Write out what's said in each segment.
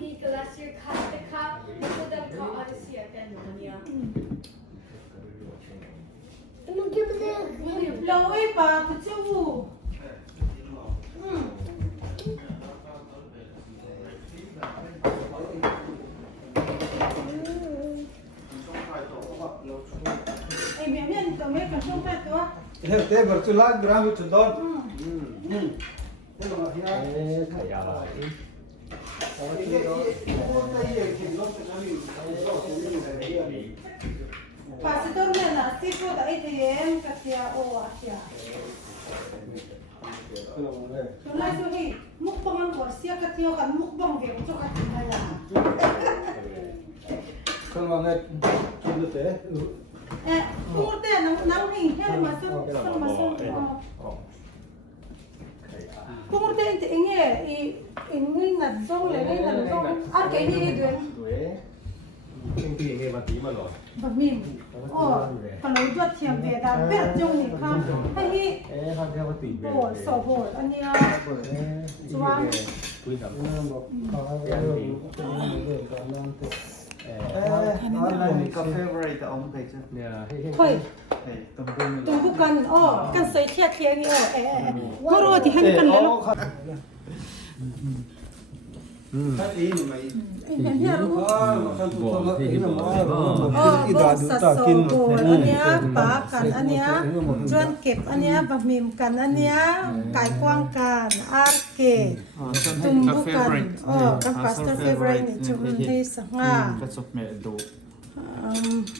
이 글라스를 카스테카 무슨 거 아저씨야 되는 거냐? lâu ấy bà cứ chiêu vụ em mẹ nhân tao mấy cả sông phát đó thế bật chữ lá gram với chữ đón thế mà hiện thầy già lại pastor mẹ là tipo đấy thì em cắt tia ô à tia tôi nói cho đi múc băng ăn của xia cắt tia gần múc băng về cho cắt tia là không mà nghe chữ như thế mua tiền nắng hình theo mà xong mua tiền thì nghe in là xong lại đây là xong ăn cái gì được công ty nghe bà tí mà rồi bật mìm còn lấy chuột thiềm về đã biết trong này không hay hi tham theo bà tí về bổ sổ bổ anh nhá choang quý lắm online cà phê vậy thì ông thấy chứ thôi tôi cũng cần cần sấy thiệt thiệt đi có rồi thì hắn cần lấy cái gì mà em hiểu không? bộ thì bộ bộ sạt sổ bổ anh nhá bá cần anh nhá chuyên kẹp anh nhá và mềm cần anh nhá cải quang cần arke tum bu cần các pastor favorite này chúng thấy sáng à cái sốt mẹ đồ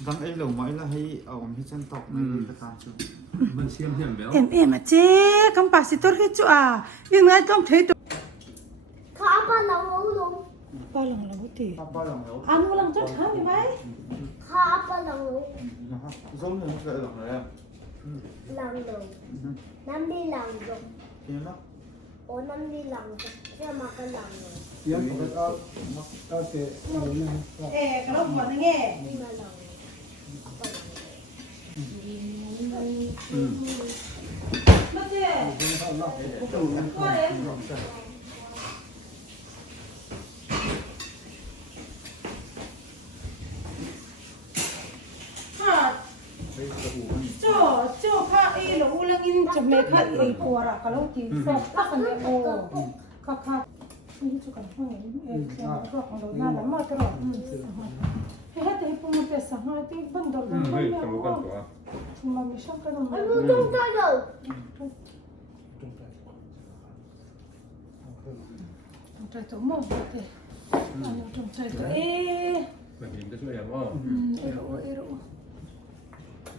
vâng ấy lồng mấy là hay ông hay chân tóc này cái ta chứ mình xem hiểm béo em mà chế các pastor cái chỗ à nhưng mà trong thấy Khapa lang ulong. bao lần là có thể bao lần đâu ăn bao lần chắc khá vậy mấy Khapa lang giống như cái lồng này lang long. Nam đi lang long. thì nó O nam đi lang long. Kaya maka lang long. tiếng của tao sẽ cái lúc mà nghe Di ba lang? nó chứ qua đấy cho pha y lo ulang in cho me kha y ko ra ka lo ti so ta kan le o kha ni chu kan hoi e ko ko lo na ma tro he ha te pu mo te sa ha ti ban dor ban hơi cầm một con của ma mi sham ka no Ano tong tayo? trai to mo te ano tong trai to mình nhìn cái số đẹp không ero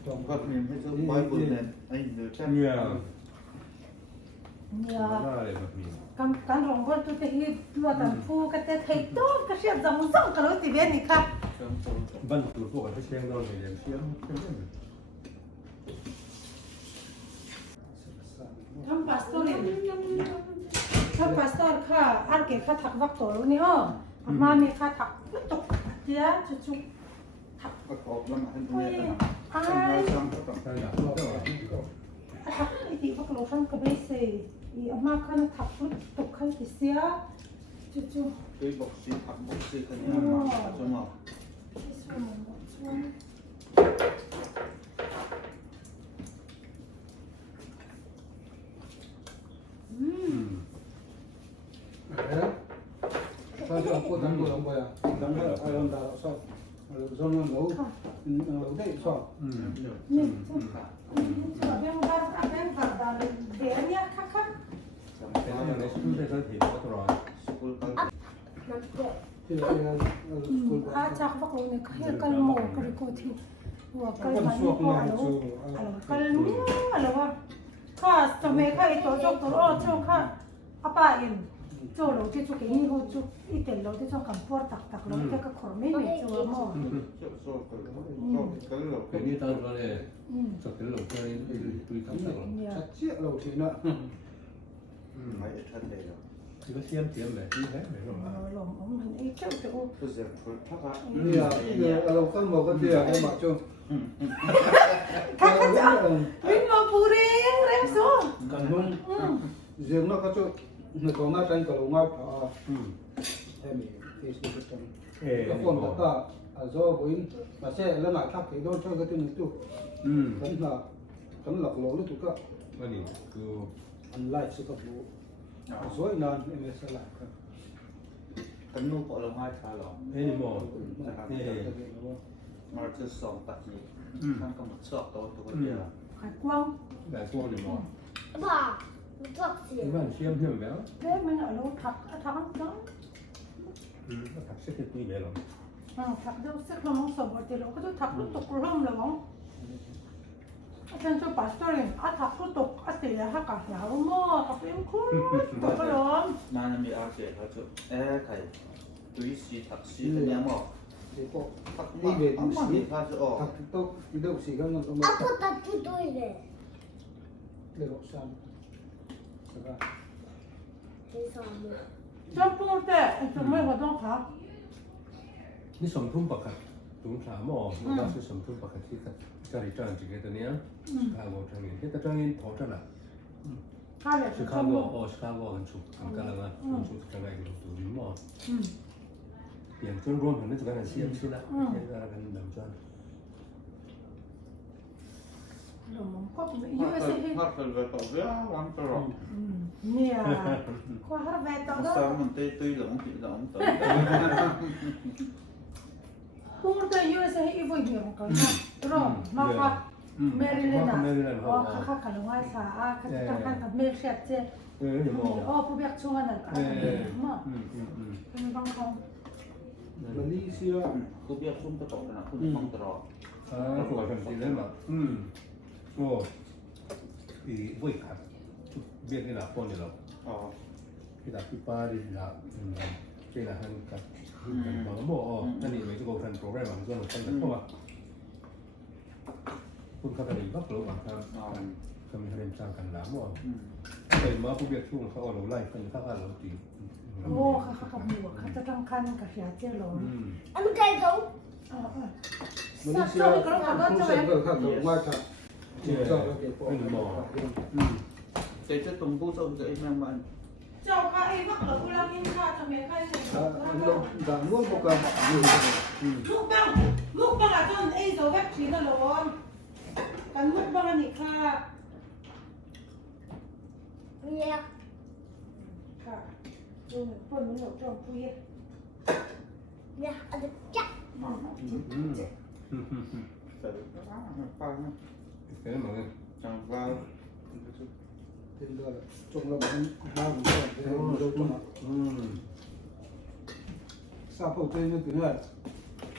trong các miền hay giống bài bùn này anh được xem nhiều ya nó là để mặt nhìn kan rong gol tu te hi tua tan pu ka te thei to ka sia zam zam ka lo ti ve ni kha văn tụ thuộc ở cái xem đâu thì xem tham pastor kha ar ke kha thak vak to ni ho ma me kha thak tok tia chu chu ประกอบแล้วมาให้ดูเนี่ย ai ช่างก็ต้อง đây là thak ti vak lo tham ka be se i ma kha na thak tok kha ti sia chu chu คือบอกสีผักบอกสีกันเนี่ยมาจะมา sao cho cô thằng cô thằng bè thằng bè ai làm đạo sao do nó nấu nấu đấy sao ni chu chu ben bar da de ania kha kha cái này là chúng ta có thể có rồi สกุลตั้ง Nam po. thì chak vak lo ni kha kal mo ka ri ko thi wa kal ma ni ko alo kal ni alo wa kha to me kha i to jok to ro chu kha apa in cho lo che chu ke ni ho chu i tel lo che chu kam por tak tak lo ke ka khor me me chu mo เจ้าโซ่ก็ก็หลบ cái như tao nói này cho cái lồng chơi tùy cảm tưởng chắc chiếc đầu thì nó ไม่ทันเลยหรอก chỉ có xem tiếng này như thế phải không ạ lo om han e chu chu ก็จะคนพักอ่ะ bây giờ con một con tiền em bảo cho kha kha cha min mo puri rem so cần luôn riêng nó có chỗ người có ngã tranh cầu ngã thọ em mình Facebook trong cái phone tất cả do với mà sẽ lên lại thắc thì đó cho cái tin tu vẫn là lỗ lúc tụ cả วันนี้คือ online sự cấp lỗ rồi nan em sẽ lại cái กันนูปอลงให้ขาหรอ เฮ้ยหมอ มาจะสองตัดนี้ท่านก็มาชอบตัวเดียว ขัดกว้าง แต่พวกนี่หมอ 爸，你做事。 ที่บ้านเชื่อมเชื่อมแล้ว เด้มันเอาถักถักน้อง ก็ถักเส้นตุ้ยเลยหรอ ถักเดี๋ยวเสร็จแล้วน้องสอบเดี๋ยวก็จะถักลูกตกร่มเลยมั้งอาจารย์จะปัสตอร์ถักลูกตกเสียหักกะยาวมากกับเป็นคุ้มตกร้อน นานมีอาเซียเขาจะไข่ตุ้ยสีถักสีเป็นยังหมอ thì có ถัก đi về สี thì เขาจะออก thật tốt đi đâu xí cái nó không Ah, put that to do it. để lộ sang sao 黑上面。 จำปูแต่จะไม่ว่าต้องถัก นี่สมทุ่มปกติตุ้งสามหมอเราคือสมทุ่มปกติที่การิจารณ์จริงๆตัวเนี้ยชิคาโกจังเงินที่แต่จังเงินพอจะละ ข้าเลย ชิ จะ คา ทำ โก ลูก ชิคาโกกันชุกกันละกันชุกจังไงกันตัวนี้หมอ อืม เปลี่ยนจนรวมถึงนั่นจะกันเสียมสิละเนี่ยกันแบบจน หลงก็เป็นยูเอสเอ ถ้าเคยไปต่อเรื่องวันตลอด เนี่ยก็ฮาร์เวตต่อ มัน ก็ ซ้อมมันตุ้ยหลงผิดหลงตัว ปูแต่ยูเอสเออีกวันเดียวกันนะรอมาค่ะเมริเลน่ะอ๋อข้าขันลงไว้ค่ะข้าจะทำกับเมริเชตเจ อย่ามอง อ๋อผู้เบียกช่วงนั้นอะไรมาเป็นบางครั้ง Malaysia คือเบี้ยคุ้มตะตกนะคุ้มมองตลอด สวยแบบนี้เลยมั้งโอ้อีวิ่งครับเบียดนี่แหละคนนี่แหละ อ๋อ ที่ตัดที่ป้าดีละเจ้าหันกับบางโม่นั่นนี่ไม่ใช่โกฟันโปรแกรมบางส่วนของเพราะว่าคุณเขาจะดีก็ปลุกบางครั้งก็มีเรื่องสร้างกันหลายมั่วแต่มาผู้เบียดช่วงเขาเอาเราไล่กันข้าวเราตี โอ้ข้าขับหมวกข้าจะตั้งคันกับเสียเจ้าหลง I'm going to ，Malaysia 空手个看头外看，就照那个包。 เจ๊ตรงผู้ชมจะไอ้แม่มัน เจ้าข้าไอ้มักเหลือกุลามินข้าทำไมข้าเนี่ย 咱我不干， มุกบังอ่ะจนไอ้โซเวตชีนหลงกันมุกบังอันนี้ค่ะ Yeah. ค่ะดูเหมือนคนมันหลงจงคุย Yeah, I'm the cat. แต่ปัง เห็นไหม จังว่า 这个中了门拿五个，然后都中了。下铺这个这个，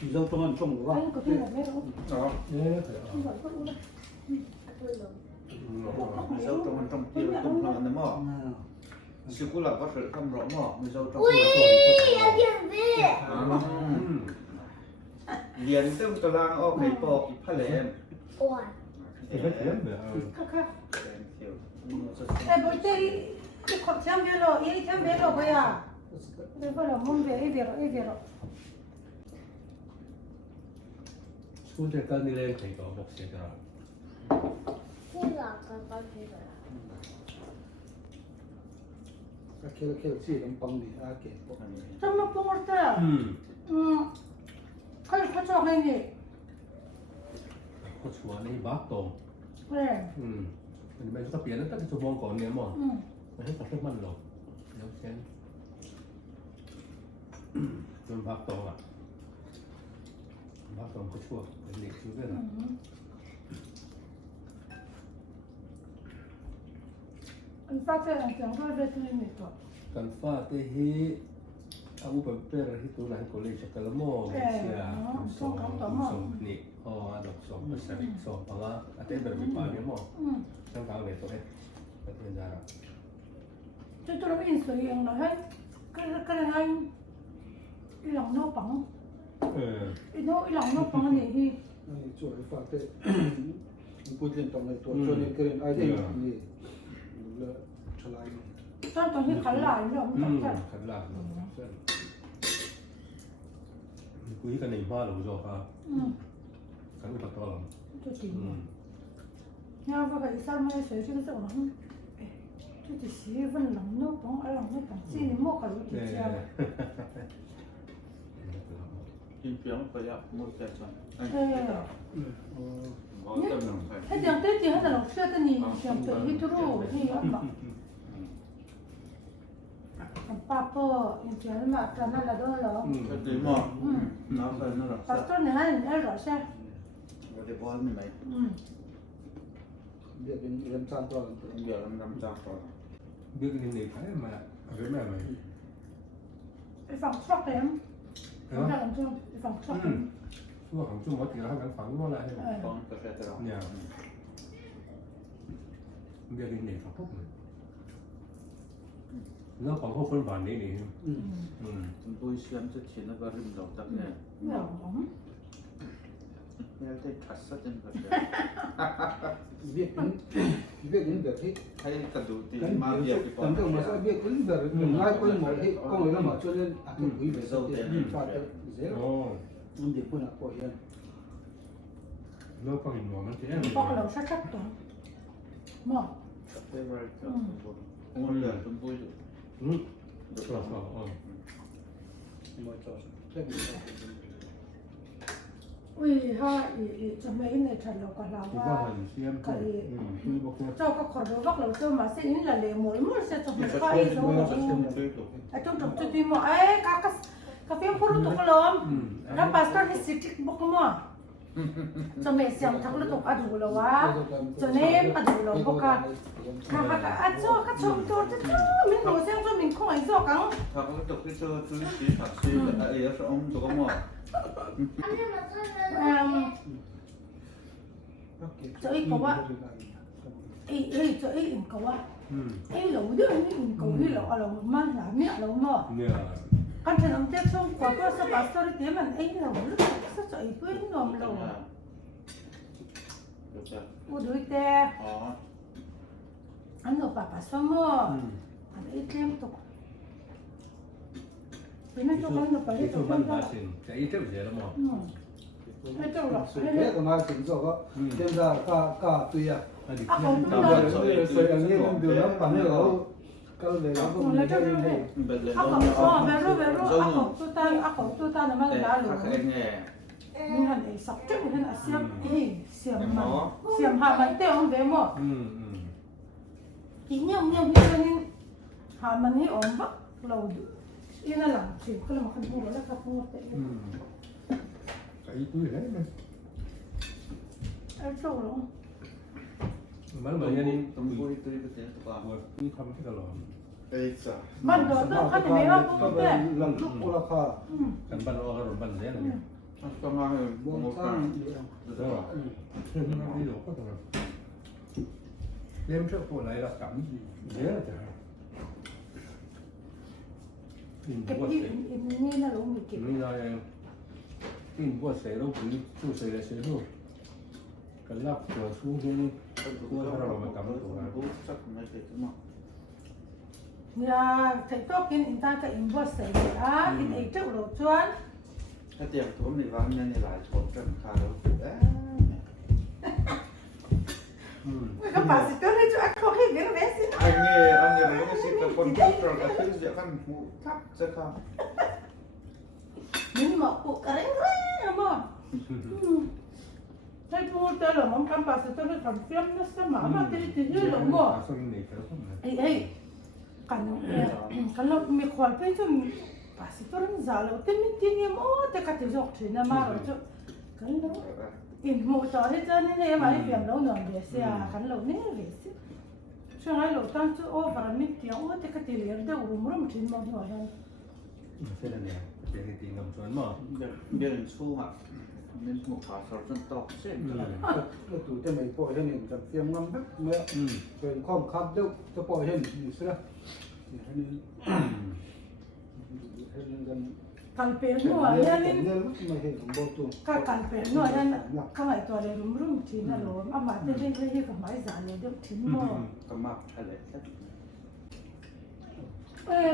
你都中了中了 ไอ้ 吧？ ก็เป็นแบบไม่รู้ อ๋อ เนี่ยเถอะ ที่บอกก็รู้นะ ไม่ใช่ตรงมันตรงที่ตรงนั้นนะหม้อสิกุหลาบก็เสร็จทำหรอหม้อไม่ใช่ตรง Wee, I can fit. เรียนเรื่องตารางออกให้ปอกอีกพะแหลม One. เห็นไหมเห็นไหม ค่ะค่ะ เที่ยว ไอ้บุตรที่ขดแชมเบโลอีแชมเบโลไปอ่ะเดี๋ยวเรามุ่งไปไอ้เวโร คุณจะการนี่เรื่องใครก็บอกเสียกัน ที่หลังกันก็คือแบบ ，K是能帮你啊给。 จะมาพูดแต่เขาชอบให้นี่ เขาชวนนี่บ้าตรง เออ มันไม่ใช่เปลี่ยนตั้งแต่ชั่วโมงก่อนเนี่ยมั้งไม่ใช่ตัดแค่มันหรอกแล้วแค่จนบ้าตรงอ่ะบ้าตรงก็ช่วยเป็นเด็กช่วยกัน อันฟ้าเจ้าอันจังก็ได้ตัวนี้ตัว กันฟ้าเตฮีอาวุธเป็นเพื่อนที่ตัวนั้นก็เลยจะกระโม่เชียส่งนี่อ๋อดอกส่งภาษาอีกส่งเพราะว่าอาจจะเป็นวิปาเนี่ยมั้งช่างกลางเลยตัวเองเป็นยา จะตัวเราอินสวยอย่างไรก็เลยให้อีหลังนอกปังอีหลังนอกปังนี่ที่ 那你做一发对，你不一定懂得多，做那个人爱听你，了出来。 ตอนที่ขันหลายเนี่ยมันจับจับ ขันหลักคุยกันในบ้านหรือจอครับกันอุปกรณ์ ตัวจริงเนี่ยก็ไปอีสานไม่สวยชื่อเสียงหรอก 这就是喜欢冷那种，冷那种，这里莫搞这些。 กินเปรี้ยวก็อยากหมดแต่ส่วน 他讲对的，他老说的你讲对，你都รู้ที่ว่าแบบป้าพ่ออย่างเช่นมาตอนนั้นเราโดนหรอ ก็ดีมากน้ำใส่นั่นแหละ ปัสตอนนี้ให้หรอใช่ ก็ได้พอไม่ไหน เดี๋ยวเป็นเรื่องสั้นตัวนึง เดี๋ยวเราทำจากก่อน biết cái này phải mà với mẹ mày ไอ้ฝั่งชอบเลยฝั่งชอบไอ้ฝั่งชอบ chua không chua mỗi thì nó vẫn phẳng nó lại ต้องกาแฟตลอด nhà biết cái này phải phúc nó còn có phân bản đấy này คุณปุ้ยเชื่อมจะชิ้นแล้วก็ริมดอกตักเนี่ย หรอ แล้วได้ขัดซะจนกระเด็น เบี้ยกินแบบที่ ให้กระดูกตี กัน มาเบียดไปก่อน ตั้งแต่มาสักเบี้ยกินแบบง่ายกว่าหมดที่ก็เลยมาช่วยเล่นอาจจะคุยแบบเสียฟาดเสีย ồ มันเด็กคนอ่ะก็ยัง nó có hình màu nó thế บอกเราชัดๆตัวหมอ ได้บริจาคสมบูรณ์เหลือคุณปุ้ย ừ rồi rồi มาจอดแค่นี้ อุ้ยถ้าจะไม่ในฉันเราก็เรา thì ว่า có hình xem ừ bọc nha เจ้าก็ขอรู้ว่าเราเจอมาสิ่งนี้ละเลยหมดเสียจบ นี่ ไม่ จะ ค่อย ช่วย รู้ ด้วยจะช่วยด้วยตัว ไอ้จงจบจุดที่หมอกาแฟพูดถูกลมแล้วปัสตอนที่สิทิกบอกมั่วจะไม่เสียงทักลุตุกอดูแล้ววะจะเน้นอดูแล้วพวกกันค่ะค่ะอ่ะเจ้าก็ชมตัวเจ้ามินหนูเสียงตัวมินคงไอ้เจ้ากัง ถ้าเขาตกที่เจอจุดสีผักสีอะไรอย่างเงี้ยตัวก็มั่ว จะอีกว่าไอ้จะอีกว่า ừ ไอ้เราเดี๋ยวนี้อีกว่าเราเรามาหนาเนี่ยเราเนาะ nhờ กันฉันเอาเจ้าช่วงกว่าก็สบายสตอรี่เดี๋ยวมันไอ้เราลูกสักใจเพื่อนนมเรา เดี๋ยวจะ โอ้ดูแต่ อ๋อ อันนู้นป้าสมอ ừ อันไอ้เต็มตัวเป็นนั่นตัวนั้นไป cái ที่ตัว số นั้น văn ก็ hóa xin cái ý thức gì đó mà ไม่เจ้าหรอก สุดแค่ตอนนั้นถึงก็เจ้าจะกล้าตุยอ่ะ à thì อ่ะผม ตอนนั้นสวยอย่างนี้มันดูแล้วปั่นให้เราก็เลยเราก็ไม่ได้เลย เป็นเลย อ่ะผมอ๋อเบรูอ่ะผมตัวตาน่ะมัน แต่ ด่าหลู ถ้าเองเนี่ย มันหันไอ้สักจุดมันหันเสียมเสียมมันเสียมหามันเต้onเดโม ừ ừ กินยังที่นี่หามันให้อมบักเราดูอีนั่นหลังสิก็เลยมาคันพูดแล้วครับพูดแต่ ừ cái ý túi đấy mà ไอ้โจ้หรอ mà nó nhân ตุ้มปุ้ยตุ้ยเป็นตัว của đi thăm cái cái lò เอ้ยจ้ะ มันโดนต้องคันไม่ว่าพู ก็ ด เป็ แต่ นหลังลุกราคา กันบ้านเราก็รถบ้านเนี้ยเนี่ย ต้องมาให้ บวง หมด สร้า กั ง น อยู่ เดี๋ยว ซึ่งนี่เราก็ต้องเลี้ยงเชือกพวกไหนเรากำเยอะจ้ะกิน เก็บ พวก ที่ เสร็จ นี่นะลุงมีเก็บ นี่เรากินพวกเสร็จเราปุ๋ยตู้เสร็จเสร็จลูกกันรับตัวสูงที่นี่ รู้สักไม่เสร็จมั้ง เนี่ยใส่โต๊ะกินอินตากับอินบัวใส่อ่ะอินไอ้เจ้าหลงชวน ถ้าเตรียมตัวในวันนี้ในหลายคนกันคาแล้วเอ๊ะ มันก็ปาสิตัวให้ช่วยเขาให้เบี้ยเบี้ยสิ อันนี้รู้ว่าสิแต่คนที่เราก็คือจะกันหูทับจะครับ มันหมอกปุกอะไรอะมั้งให้พูดแต่ละมันทำปาสิตัวให้ทำเฟี้ยมนะสมามาตีตีนี่หลงมั้ง ส่วนนี้ก็ต้อง ไอ้กันเรามีความเป็นจนปาสิตัวนั้นซาแล้วแต่ไม่ทิ้งยังโอ้แต่ก็จะจบถึงนะมาเราจะกันเราอินหมูต่อให้เจ้านี่เนี่ยมาให้เปลี่ยนเราหน่อยเดียวเสียกันเราเนี่ยเดียวสิช่วงนั้นเราตั้งใจโอ้ฟาร์มิที่โอ้แต่ก็ตีเลี้ยงเด็กรุ่มรุ่มถึงมาหัวนั้น เส้นนี้เป็นตีนกับส่วนหม้อ เดินสู้อ่ะมันหมกขาสอบจนตอกเส้น ก็ถูจะไม่ปล่อยให้หนึ่งกับเตรียมน้ำพักเมื่อเป็นข้อมคัดเด็กจะปล่อยให้หนึ่งเสือให้หนึ่งให้หนึ่งกัน กันเป็นหัวเนี่ยนี่ ไม่เห็นของโบตุ ก็กันเป็นหัวนั่นข้างในตัวเลยรุ่มรุ่มถึงนะหลวงอามาจะได้ให้กับไม้สารเลยเด็กถึงมา ก็มาอะไรสัก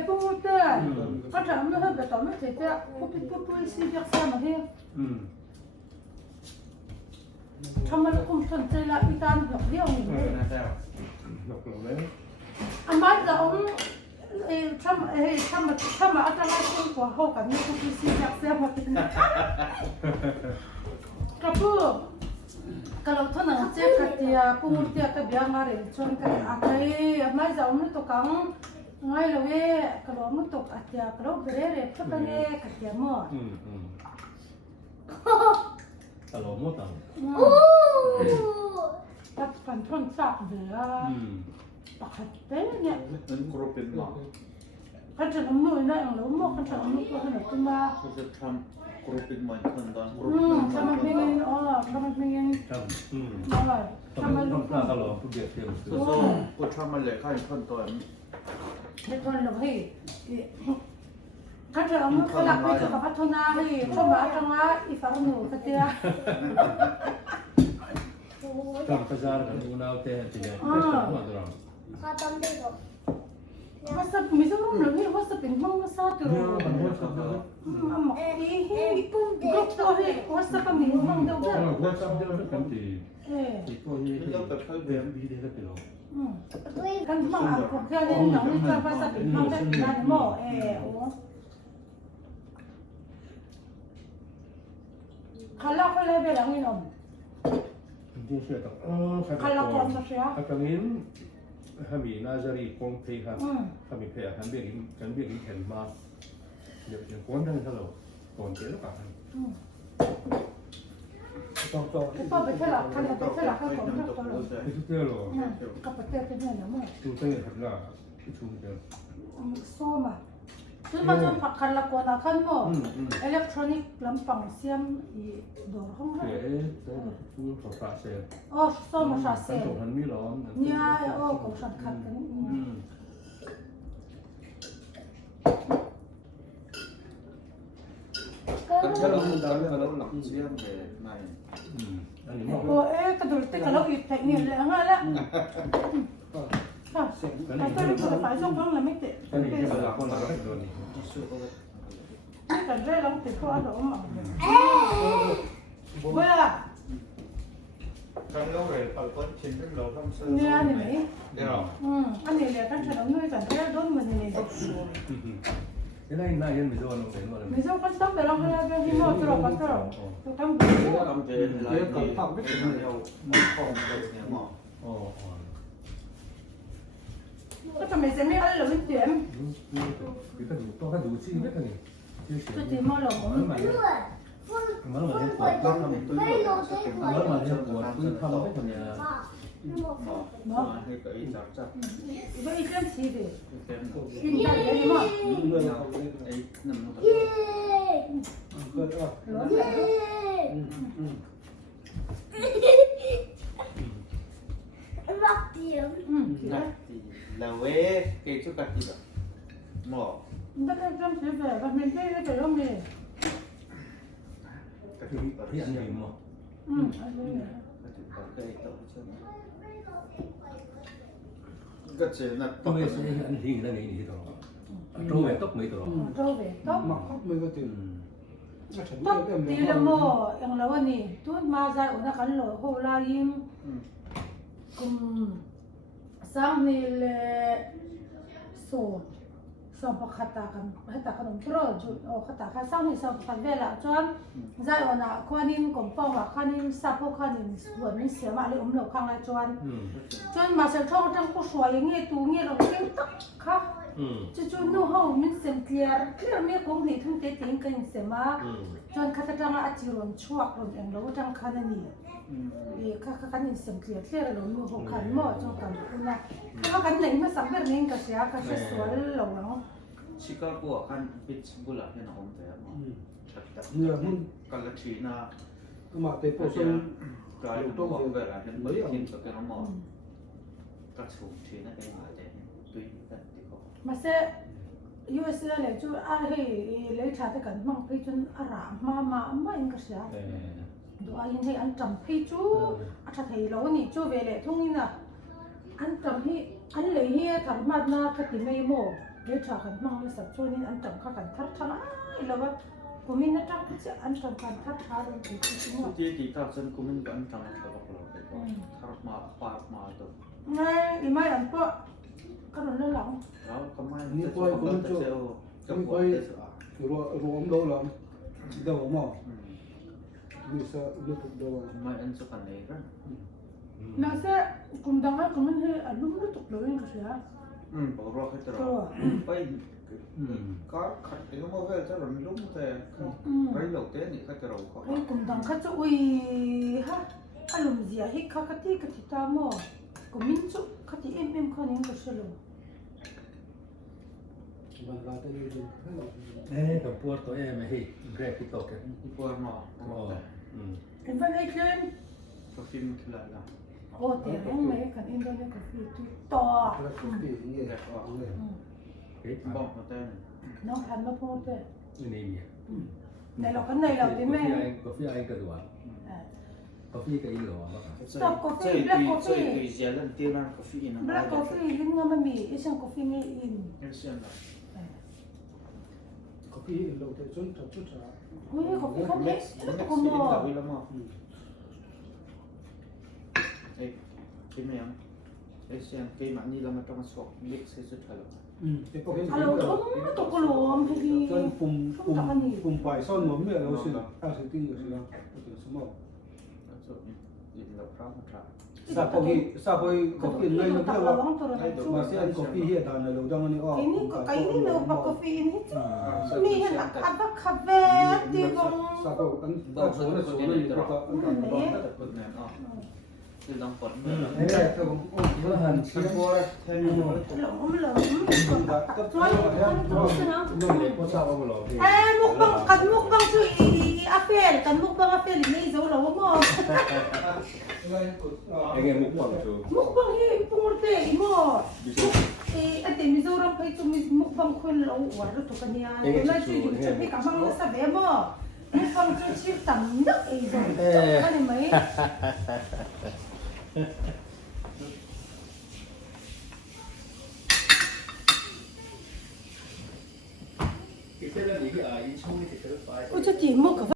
พูดแต่ก็ถามนะฮะแต่ตอนนั้นเจ๊จะพูดสิอยากทราบมาเนี่ยทำไมคุณสนใจละอีตามดอกเดียวนี่ นะแต่ ดอกเราเลย อามาจะเอาทำอะไรซึ่งกว่าเขากันนี่คือสิ่งที่เสียหมดเลยกระปุกกระโหลกท่านังเจ็บกระเทียปุ่มเทียกระเบียงอะไรชนกันอะไรไม่จะเอาไม่ตกกังง่ายเลยกระโหลกไม่ตกกระเทียกระโหลกเบรเร่เพื่อกันเนี่ยกระเทียมหมด ตลอดหมดอ่ะ ตัดกันทนสักเดือตัดเต้เนี่ย นั่นกรุ๊ปเป็นหมอ กันจะน้ำนุ่ยนะอย่างเราหมกกันจะน้ำนุ่ยก็ขนาดขึ้นมา ก็จะทำกรุ๊ปเป็นหมอคนตอนกรุ๊ป ทำมันไม่เงินทำมันไม่เงิน ครับ อร่อย ทำมันต้องตลอดทุกเดือนเทียมสุด สู้ๆกูทำมาเลยข้าวคนตอน ให้คนเราให้กันจะเอามือขลักไปจะกับพัฒนาให้ชมว่าจังหวะอีฝั่งหนูกระเทีย ทำภาษากันอุณาเตะที่เนี่ยไม่ใช่หัวดราม ว่าจะมีสักรุ่นหรือว่าจะเป็นห้องซาตัวมาหมกที่กรุ๊ปตัวที่ว่าจะมีห้องเดียวกัน ว่าชอบเดียวกันที่ตัวนี้ เรื่องแบบเขา เรียนดีได้ก็เป็นหรอ กันห้องอ่ะพวกแค่นี้น้องจะว่าจะเป็นห้องได้งานหม้อโอ้ขันเราไปเลยไปหลังนี่น้อง ที่เชื่อต่อ ขันเราก่อนมาเสีย ถ้ากันนี้ถ้ามีนาจารีคงเพย์ครับถ้ามีเพย์กันเบี้ยกันเห็นมาเดี๋ยวจะก้นทั้งทะเลก้นเจ๊แล้วกัน ต้องต่อ ที่พ่อไปเท่าไหร่ขันเราไปเท่าไหร่ข้าวของเราตลอด ไม่ใช่เจ้าหรอ กับประเทศเป็นเนี่ยนะมั่ง ดูตั้งแต่ทำงานชุ่มเจ้า ส้มอ่ะซึ่งมันจะผักขันละก่อนนะขันหม้ออิเล็กทรอนิกส์ลำปังเสียมอีดอกห้อง เจ๊เจ้าผู้สอนภาษา อ๋อส้มมาชาเซ่ ส่งทันไม่ร้อน เนี่ยโอ้ของฉันขัดกัน ก็แค่เราดันเราหลับเชื่อมเลยไม่ อันนี้มอง โอ้กระดูกติดกับเราอีกแต่เนี่ยเลยฮะแล้วแต่ตัวนี้คือฝ่ายช่องท้องเราไม่ติด อันนี้ที่เราคนเราโดน ไม่แต่ได้ลองติดเพราะอะไรมาเว้ย การเราเรียนเอาคนชิ้นที่เราต้องซื้อ เนี่ยนี่ไหม เดี๋ยว อันนี้เลยกันฉันเอาหน่วยกันแค่โดนมันนี่ นี่ได้น่าเย็นไม่โดนลงเห็นว่า ไม่ใช่กันต้องไปลองให้เราที่นอกตลอดกันตลอดต้องทำ ทำเจนอะไรที่เราของเราเนี่ยหมอ อ๋อ ก็ทำไมจะไม่เอาเลยไม่เต็ม คือถ้าดูต้องดูชื่อไม่ทันชื่อเสีย จะตีมาหรอ มันมาเห็นปวด ต้องทำตัวเราเป็น มันมาเห็นปวดคือทำไม่ทันเนี่ย หมอให้กับอีจับจับ ไม่ใช่สีเดียว เป็น กินได้เลยมั้ง เรื่องเรา ไอ้น้ำมัน เกิดว่า ร้อนเลย นักตีแล้วเว้ยเกชุกัดตีแบบหมอ ได้ก็จำสีแบบมันไม่ได้แต่เราไม่ ที่อันนี้มั้ง อันนี้ ก็เจอนัก ต้องไม่ใช่อันที่นั่นเองที่ตัวรู้ไหมตกไม่ตัว โตเวโต หมักมือก็ตื่น โตตีละโมอย่างเราวันนี้ทุนมาใจอุณกันหล่อโหลายิมกุมสังนิลโซสัมปขัตตากันให้ตาขนมโปรจุดโอ้ขัตตาข้าสังนิสัมปขัตเวลาจวนใจวันน่ะควานิมกบป้องว่าควานิมสับพวกควานิมส่วนนี้เสียมาเลยเหลวข้างละจวนจนมาเสร็จช่องจังก็สวยอย่างเงี้ยตัวเงี้ยเราเก่งตักค่ะจู่ๆนู่นเขามันเสียงเคลียร์ไม่คงเห็นทุ่งเตะติงกันเสียมาจนข้าจังอาจิรอนช่วงเราเองเราจังคันนี่ข้าคันนี่เสียงเคลียร์เราไม่หัวขันหม้อจังกันคุณนะข้ากันไหนมาสัมผัสนี่ก็เสียก็เสียสวยเราเนาะ ชิคาโกกันปิดบุหรี่เนี่ยนะผมแต่หมอ เนี่ยมัน กันละทีน่ะ ก็มาเตะโปรเซน กลายเป็นบอกเวลาเห็นเบิร์ดกินกับแกน้องหมอก็สูงทีน่ะเป็นมาแต่ตุยกันที่เขา มาเสยูเอสเลยจู่อะไรเลยชาติกันมั่งไปจนอารามมาไม่ยังก็เสียดูอายินให้อันจำพี่จู่อาจจะให้เรานี่จู่เวลทุ่งนี้นะอันจำพี่อันเลยเฮียทำมาหน้าคติไม่โม่เลยชากันมั่งเลยสักจู่นี้อันจำข้ากันทัดทัดแล้วว่ากูมีนัดจังก็จะอันจำกันทัดทัดเลยที่ที่นี่ ที่ที่ท่าฉันกูมันกันทำอะไรกับเราไปก่อนถ้ามาปาดมาตัว ไงอีไม่อันก็ ก็โดนเล่นหลัง แล้วก็ไม่จะช่วยคนจะเซลกับคนจะสะ รวมđâu lắm đâu mà vì sao lúc đâu ไม่อันสุกันเลยกัน น่าจะกลุ่มดังนั้นกลุ่มนั้นให้อารมณ์รู้ตกเลยก็เสีย บอกรอให้ตลอดไปก็ขัดเองมาเวลจะรำลุ่มแต่ไม่หลอกเต้นี่ก็จะรอเขา ไอ้กลุ่มดังเขาจะอุ้ยฮะอารมณ์เสียให้เขากติกติตามอ่ะก็มิ้นจุกติเอ็มคนนี้ก็เสียเลย mà là cái gìกับพวกตัวไม่ให้แกรกที่ตกกัน อีพวกหมอ เห็นว่าไอ้เคลื่อน ก็ฟิล์มคืออะไรล่ะ โอ้แต่ยังไม่กันอินโดนีเซียก็คือต่อ cái gì như vậy này บอกมาเต้น น้องพันมาพูดเลย นี่มี ในเราก็ในเราที่แม่ กาแฟไอ้กระดูกกาแฟกับอีหลอมาก ใช่คุยเสียเรื่องที่ร้านกาแฟนะ บล็กกาแฟลิ้นก็ไม่มีไอ้ช่างกาแฟนี่อิน เสียงละ có khi lâu thì chút chút chút เฮ้ยกาแฟเขาเล็กแล้วก็มอ วิลามอเอ้ที่ไม่ยังเอ้เสียงที่มันนี่เรามาต้องสวกเล็กสุดๆแล้ว cái có cái ฮัลโหลตกกลมพอดี con cùng phải son mắm nữa đâu xin sự tin của sự đâu cái số một สุดยินเราพร้อมครับ sao có cái này nó ตัก kêu ระวั là งตัวเรา mà sẽ ăn coffee hiện tại là lâu trong này ó ไอ้นี่ก็ไอ้นี่เราบักกาแฟนี่นี่เห็นอักอักคาเฟ่ที่วง sao có ăn các số là số này có ăn cả đó แต่เปิดแมนออกคือต้องกดเมื่อ này này tôi cũng เมื่อหันเชี chia ยร์ qua đây thêm một หลงหลงกับตัวนี้นะ นุ่มเล็กก็ทราบว่ามันหล่อพี่ มุกบังกันมุกบังช่วยอาเฟลกันมุกบังอาเฟลนี่จะเราว่ามั่ว ไอ้เงี้ยมุกปังจู มุกบังที่ปุ่งเตะมั่วไอ้เตมิโซรัมไปจุมิมุกบังคนเราวัดรถตุกันยาแล้วช่วยช่วยพี่กับบังสับเบมั่วมุกบังช่วยชีพต่ำนักไอ้ดอกก็ได้ไหม ที่เส้นนี้ที่อีช่องนี่ติดเส้นไฟ 我这节目可不